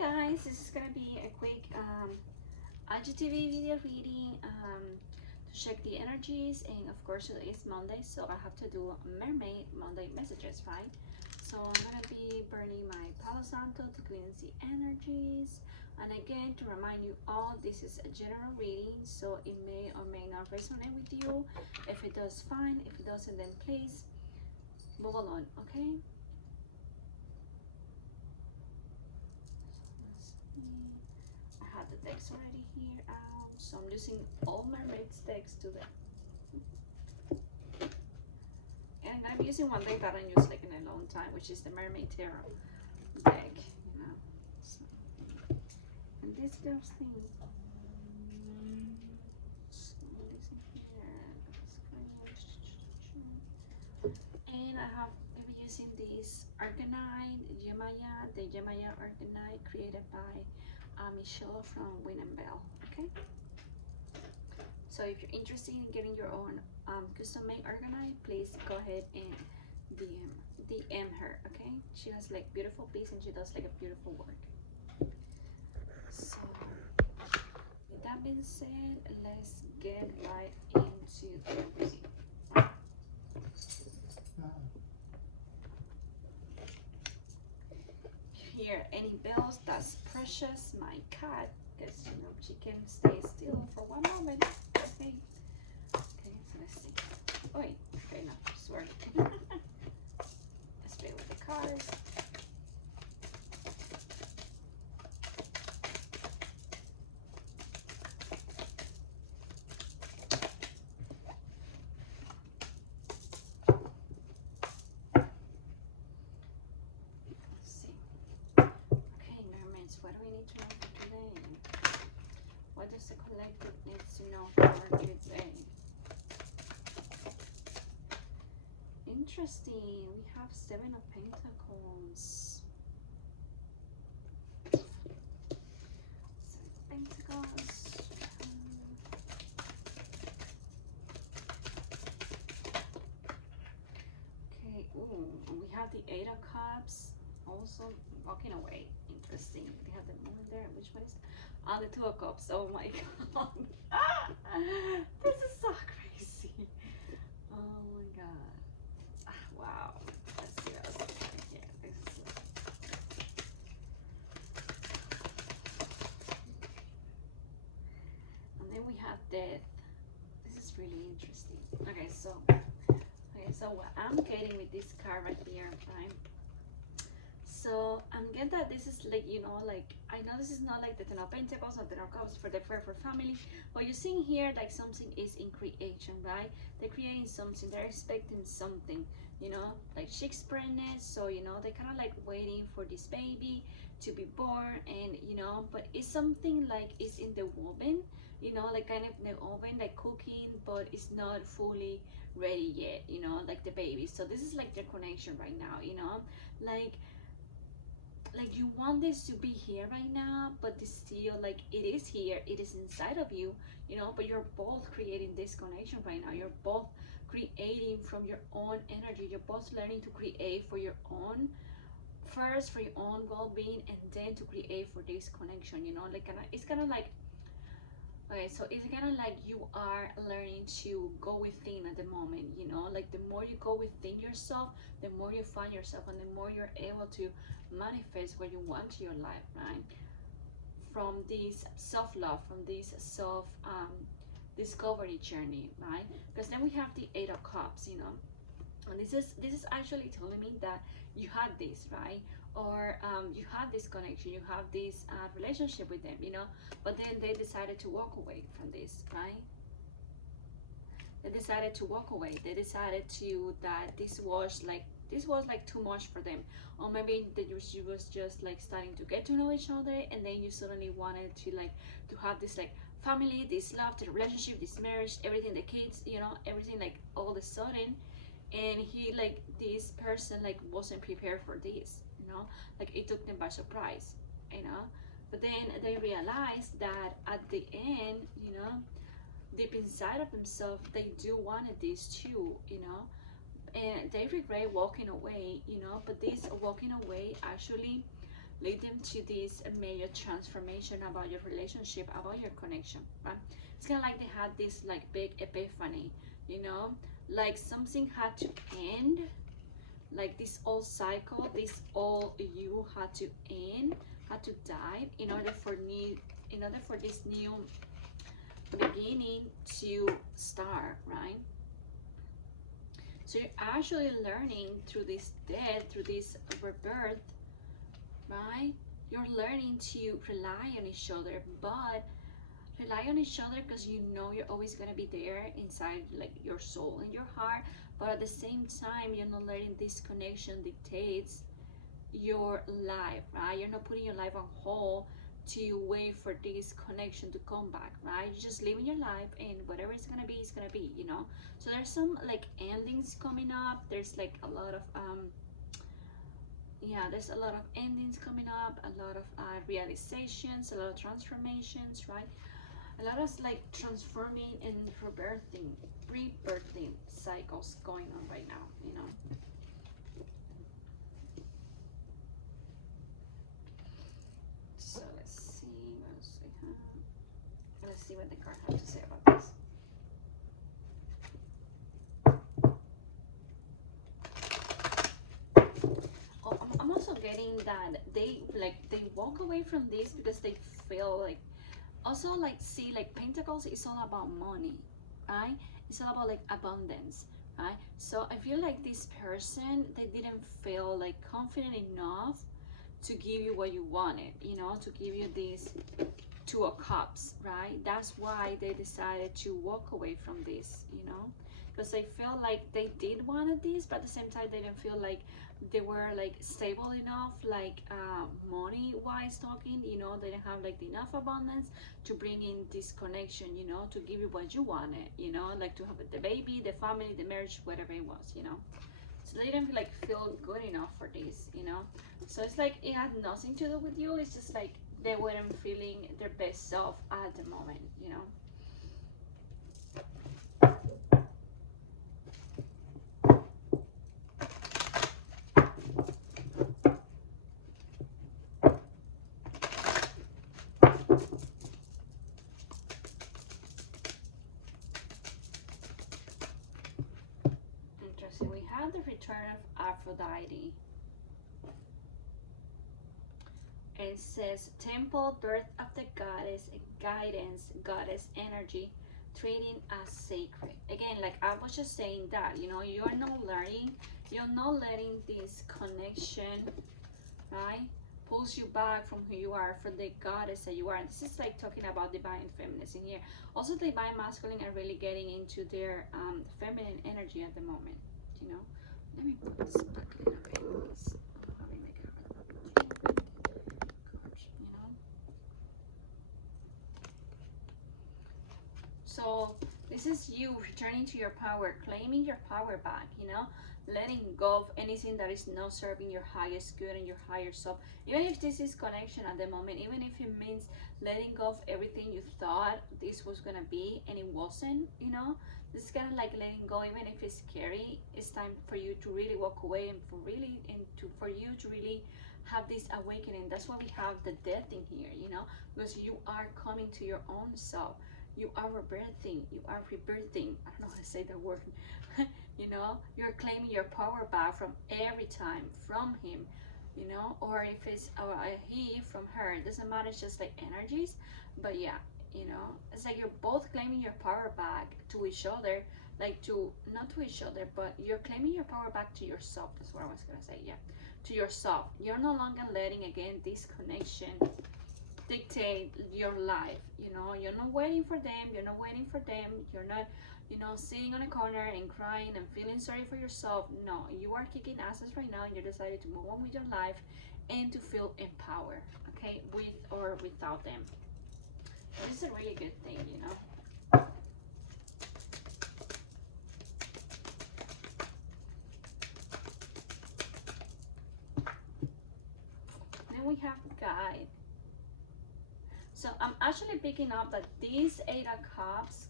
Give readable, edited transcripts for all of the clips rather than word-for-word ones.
guys, this is gonna be a quick IGTV video reading to check the energies, and of course today is Monday, so I have to do Mermaid Monday messages, right? So I'm gonna be burning my Palo Santo to cleanse the energies, and again to remind you all, this is a general reading, so it may or may not resonate with you. If it does, fine. If it doesn't, then please move along, okay? I have the decks already here out, so I'm using all Mermaid's decks today. And I'm using one deck that I use like in a long time, which is the Mermaid Tarot deck, you know. So, and this girl's thing. So listen here. And I have been using this Arcanine Yemaya, the Yemaya Arcanine created by Michelle from Win and Bell. Okay. So if you're interested in getting your own custom made Arcanine, please go ahead and DM her. Okay. She has like beautiful piece and she does like a beautiful work. So with that being said, let's get right into the reading. Hear any bells, that's Precious, my cat, because you know she can stay still for one moment. Okay, okay, so let's see. Oh wait, okay, no, swear. Let's play with the cards. What do we need to know for today? What does the collective need to know for today? Interesting. We have 7 of Pentacles. 7 of Pentacles. Okay. Ooh, we have the 8 of Cups. Also walking away. Interesting. We have the moon there. Which one is the 2 of Cups? Oh my god. This is so crazy. Oh my god. Wow. Let's see what else we have here. This is and then we have death. This is really interesting. Okay, so what I'm getting with this card right here, right? So I'm getting that this is like, you know, like I know this is not like the 10 of Pentacles or 10 of Cups for the for family, but you're seeing here like something is in creation, right? They're creating something, they're expecting something, you know, like she's pregnant, so you know they're kind of like waiting for this baby to be born, and you know, but it's something like it's in the oven, you know, like kind of in the oven, like cooking, but it's not fully ready yet, you know, like the baby. So this is like their connection right now, you know, like you want this to be here right now, but it's still like it is here, it is inside of you, you know, but you're both creating this connection right now. You're both creating from your own energy. You're both learning to create for your own, first for your own well-being, and then to create for this connection, you know, like it's kind of like, okay, so it's kind of like you are learning to go within at the moment, you know, like the more you go within yourself, the more you find yourself, and the more you're able to manifest what you want to your life, right? From this self-love, from this self discovery journey, right? Because then we have the 8 of Cups, you know, and this is actually telling me that you had this, right? Or you had this connection, you have this relationship with them, you know, but then they decided to walk away from this, right? They decided to walk away. They decided to that this was like too much for them, or maybe that you was just like starting to get to know each other, and then you suddenly wanted to like to have this like family, this love, the relationship, this marriage, everything, the kids, you know, everything like all of a sudden. And he like this person like wasn't prepared for this, you know, like it took them by surprise, you know. But then they realized that at the end, you know, deep inside of themselves they do wanted this too, you know, and they regret walking away, you know. But this walking away actually lead them to this major transformation about your relationship, about your connection, right? It's kind of like they had this like big epiphany, you know, like something had to end, like this old cycle, this old you had to end, had to die in order for this new beginning to start, right? So you're actually learning through this death, through this rebirth, right? You're learning to rely on each other, but rely on each other because you know you're always going to be there inside like your soul and your heart, but at the same time you're not letting this connection dictates your life, right? You're not putting your life on hold to wait for this connection to come back, right? You're just living your life, and whatever it's gonna be, it's gonna be, you know. So there's some like endings coming up. There's like a lot of yeah, there's a lot of endings coming up, a lot of realizations, a lot of transformations, right? A lot of like transforming and rebirthing cycles going on right now, you know. So let's see what else we have. Let's see what the card has to say about this. Oh, I'm also getting that they walk away from this because they feel like, also like, see, like Pentacles is all about money, right? It's all about like abundance, right? So I feel like this person, they didn't feel like confident enough to give you what you wanted, you know, to give you this Two of Cups, right? That's why they decided to walk away from this, you know, because they felt like they did wanted this, but at the same time they didn't feel like they were like stable enough, like money wise talking, you know. They didn't have like enough abundance to bring in this connection, you know, to give you what you wanted, you know, like to have the baby, the family, the marriage, whatever it was, you know. So they didn't like feel good enough for this, you know. So it's like it had nothing to do with you. It's just like they weren't feeling their best self at the moment, you know. Interesting. We have the Return of Aphrodite. And it says temple, birth of the goddess, guidance, goddess energy, treating as sacred. Again, like I was just saying that, you know, you're not learning, you're not letting this connection, right, pulls you back from who you are, for the goddess that you are. This is like talking about divine feminism here. Also, the divine masculine are really getting into their feminine energy at the moment, you know. Let me put this back a little bit. Let me make it you know. So this is you returning to your power, claiming your power back, you know, letting go of anything that is not serving your highest good and your higher self. Even if this is connection at the moment, even if it means letting go of everything you thought this was gonna be and it wasn't, you know, this is kind of like letting go. Even if it's scary, it's time for you to really walk away, and for you to really have this awakening. That's why we have the death in here, you know, because you are coming to your own self. You are rebirthing. You are rebirthing. I don't know how to say that word. You know, you're claiming your power back from every time from him, you know, or if it's a he from her. It doesn't matter. It's just like energies. But yeah, you know, it's like you're both claiming your power back to each other, like to not to each other, but you're claiming your power back to yourself. That's what I was gonna say. Yeah, to yourself. You're no longer letting again this connection dictate your life. You know, you're not waiting for them, you're not waiting for them, you're not, you know, sitting on a corner and crying and feeling sorry for yourself. No, you are kicking asses right now, and you decided to move on with your life and to feel empowered, okay, with or without them. This is a really good thing, you know. Then we have guide. So I'm actually picking up that these Eight of Cups,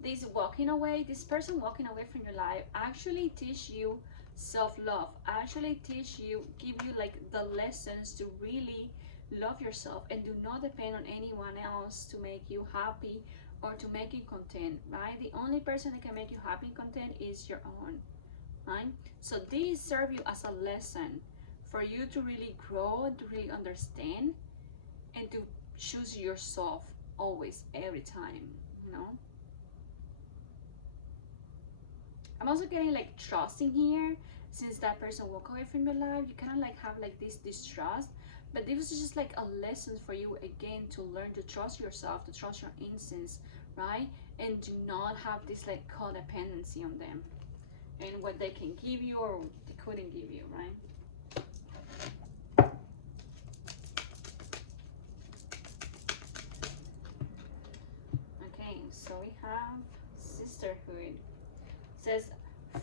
this walking away, this person walking away from your life actually teach you self-love, actually teach you, give you like the lessons to really love yourself and do not depend on anyone else to make you happy or to make you content, right? The only person that can make you happy and content is your own, right? So these serve you as a lesson for you to really grow and to really understand and to choose yourself always, every time, you know. I'm also getting like trust in here. Since that person walked away from your life, you kind of like have like this distrust, but this is just like a lesson for you again to learn to trust yourself, to trust your instincts, right? And do not have this like codependency on them and what they can give you or they couldn't give you, right? Okay, so we have Sisterhood. It says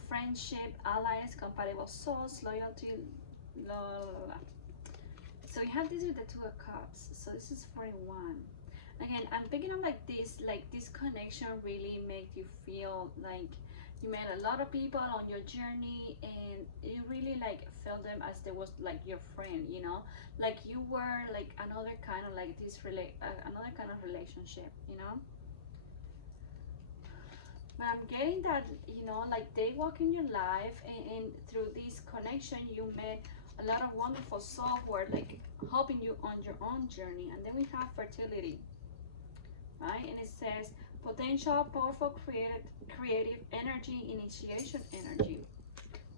friendship, allies, compatible souls, loyalty, la la la la. So we have this with the Two of Cups. So this is 41. Again, I'm picking up like this connection really made you feel like you met a lot of people on your journey and you really like felt them as they was like your friend, you know, like you were like another kind of like this another kind of relationship, you know. But I'm getting that, you know, like they walk in your life and through this connection you met a lot of wonderful software like helping you on your own journey. And then we have Fertility, right? And it says potential, powerful, creative energy, initiation energy.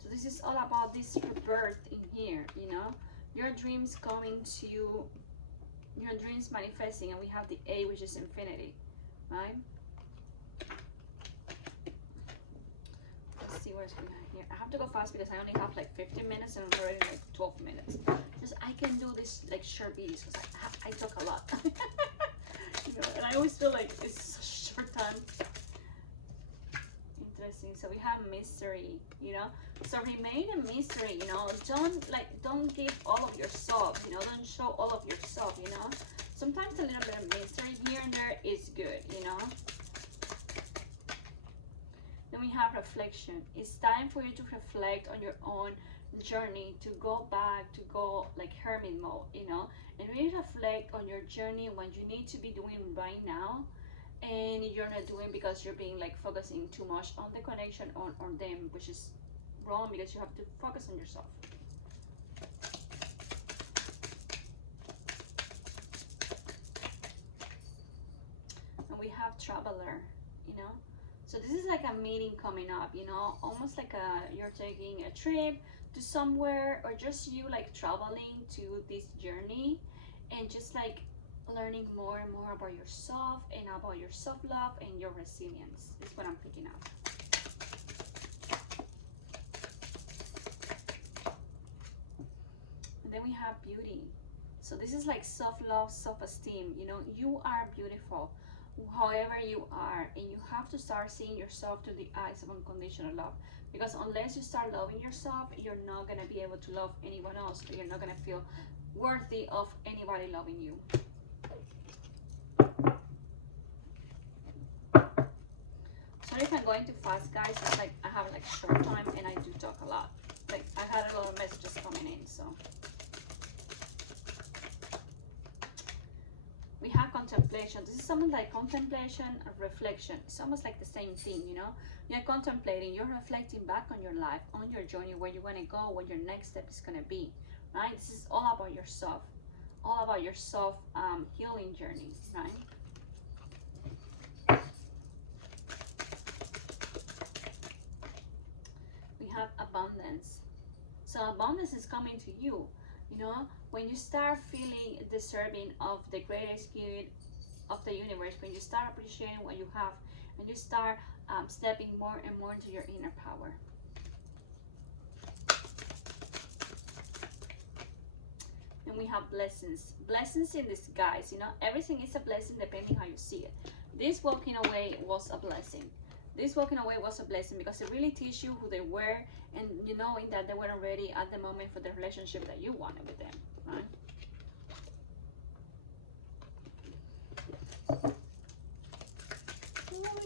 So this is all about this rebirth in here, you know, your dreams coming to you, your dreams manifesting. And we have the A, which is infinity, right? Let's see what's going on here. I have to go fast because I only have like 15 minutes and I'm already like 12 minutes. Just I can do this like short videos because I talk a lot. You know, and I always feel like it's such a short time. Interesting. So we have mystery, you know. So remain a mystery, you know. Don't give all of yourself, you know. Don't show all of yourself, you know. Sometimes a little bit of mystery here and there is good, you know. Then we have reflection. It's time for you to reflect on your own journey, to go back, to go like hermit mode, you know, and really reflect on your journey, what you need to be doing right now, and you're not doing because you're being like focusing too much on the connection on them, which is wrong because you have to focus on yourself. And we have traveler, you know. So this is like a meeting coming up, you know, almost like you're taking a trip to somewhere or just you like traveling to this journey and just like learning more and more about yourself and about your self-love and your resilience is what I'm picking up. And then we have beauty. So this is like self-love, self-esteem, you know, you are beautiful however you are, and you have to start seeing yourself through the eyes of unconditional love, because unless you start loving yourself, you're not going to be able to love anyone else, or you're not going to feel worthy of anybody loving you. Sorry if I'm going too fast, guys. It's like I have like short time and I do talk a lot. Like I had a lot of messages coming in, so we have contemplation. This is something like contemplation and reflection. It's almost like the same thing, you know. You're contemplating, you're reflecting back on your life, on your journey, where you want to go, what your next step is going to be, right? This is all about yourself, all about your self healing journey, right? We have abundance. So abundance is coming to you, you know, when you start feeling deserving of the greatest good of the universe, when you start appreciating what you have, and you start stepping more and more into your inner power. And we have blessings. Blessings in disguise, you know, everything is a blessing depending how you see it. This walking away was a blessing. This walking away was a blessing because it really teaches you who they were, and you knowing that they weren't ready at the moment for the relationship that you wanted with them, right?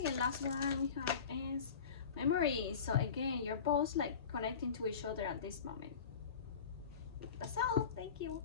And last one we have is memories. So again, you're both like connecting to each other at this moment. That's all. Thank you.